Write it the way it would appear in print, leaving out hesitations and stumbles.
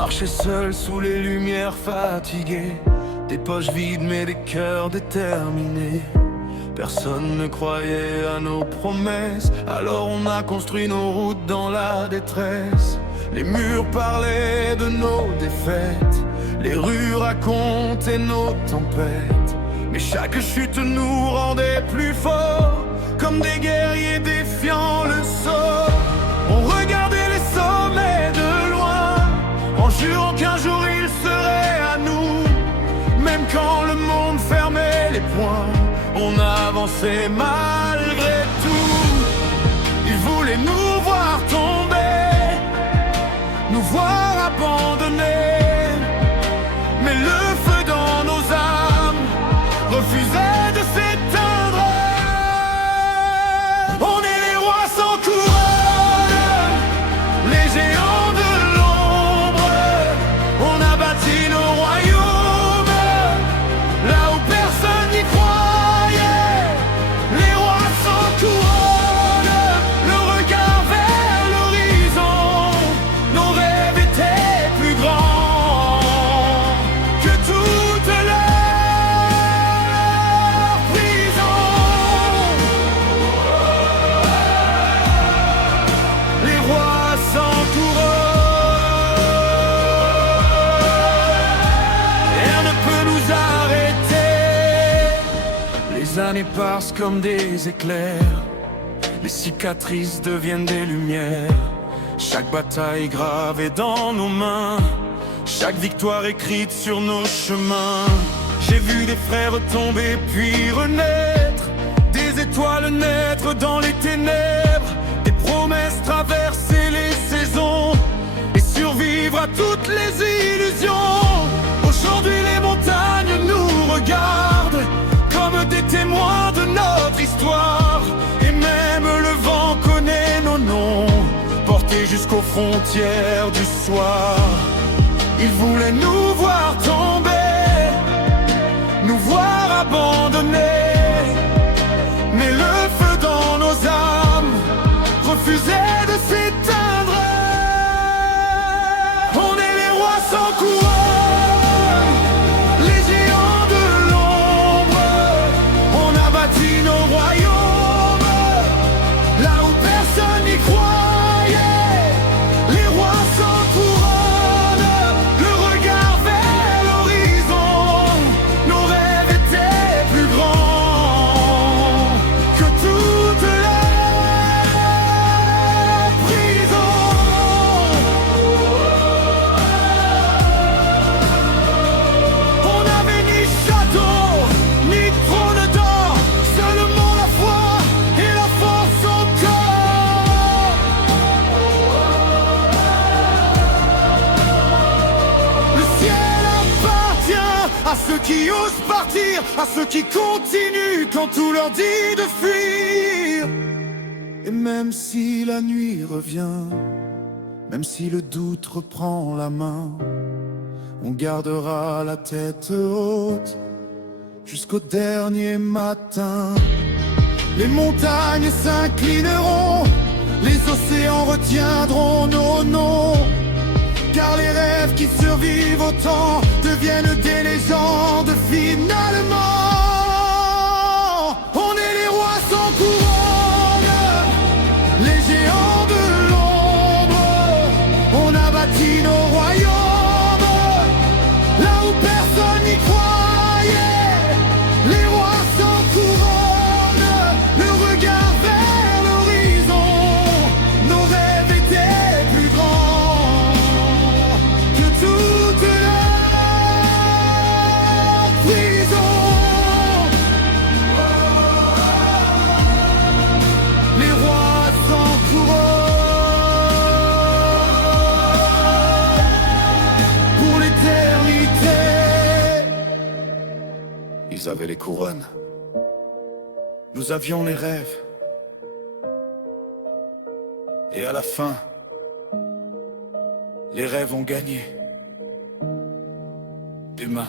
marchait seul sous les lumières fatiguées, des poches vides mais des cœurs déterminés. Personne ne croyait à nos promesses, alors on a construit nos routes dans la détresse. Les murs parlaient de nos défaites, les rues racontaient nos tempêtes. Mais chaque chute nous rendait plus forts, comme des guerriers défiant le sort. On regardait les sommets de loin, en jurant qu'un jour il serait à nous. Même quand le monde fermait les poings, on avançait malgré tout. Ils voulaient nous voir tomber, nous voir abandonnés, mais le feu dans nos âmes refusait de s'éteindre. On est les rois sans couronne, les géants de l'ombre. On a bâti nos royaumes là où personne n'y croyait. Les rois sans couronne, le regard vers l'horizon. Nos rêves étaient plus grands que toute leur prison. Les rois sans couronne, rien ne peut nous arrêter. Les années passent comme des éclairs, les cicatrices deviennent des lumières. Chaque bataille gravée dans nos mains, chaque victoire écrite sur nos chemins. J'ai vu des frères tomber puis renaître, des étoiles naître dans les ténèbres, des promesses traverser les saisons et survivre à toutes les illusions. Aujourd'hui les montagnes nous regardent comme des témoins de notre histoire, et même le vent connaît nos noms, portés jusqu'aux frontières du soir. Ils voulaient nous voir tomber, nous voir abandonnés, mais le feu dans nos âmes refusait de s'éteindre. On est les rois sans couronne, les géants de l'ombre. On a bâti nos royaumes là où personne n'y croyait. Les rois sans couronne, le regard vers l'horizon. Nos rêves étaient plus grands que toute leur prison. On n'avait ni château, ni trône d'or, seulement la foi et la force au corps. Le ciel appartient à ceux qui osent partir, à ceux qui continuent quand tout leur dit de fuir. Et même si la nuit revient, même si le doute reprend la main, on gardera la tête haute jusqu'au dernier matin. Les montagnes s'inclineront, les océans retiendront nos noms, car les rêves qui survivent au temps deviennent des légendes finalement. On est les rois sans couronne, les géants de l'ombre. On a bâti nos royaumes là où personne n'y croyait. Les rois sans couronne, le regard vers l'horizon. Nos rêves étaient plus grands que toute leur prison. Les rois sans couronne, pour l'éternité. Ils avaient les couronnes, nous avions les rêves. Et à la fin, les rêves ont gagné. Demain.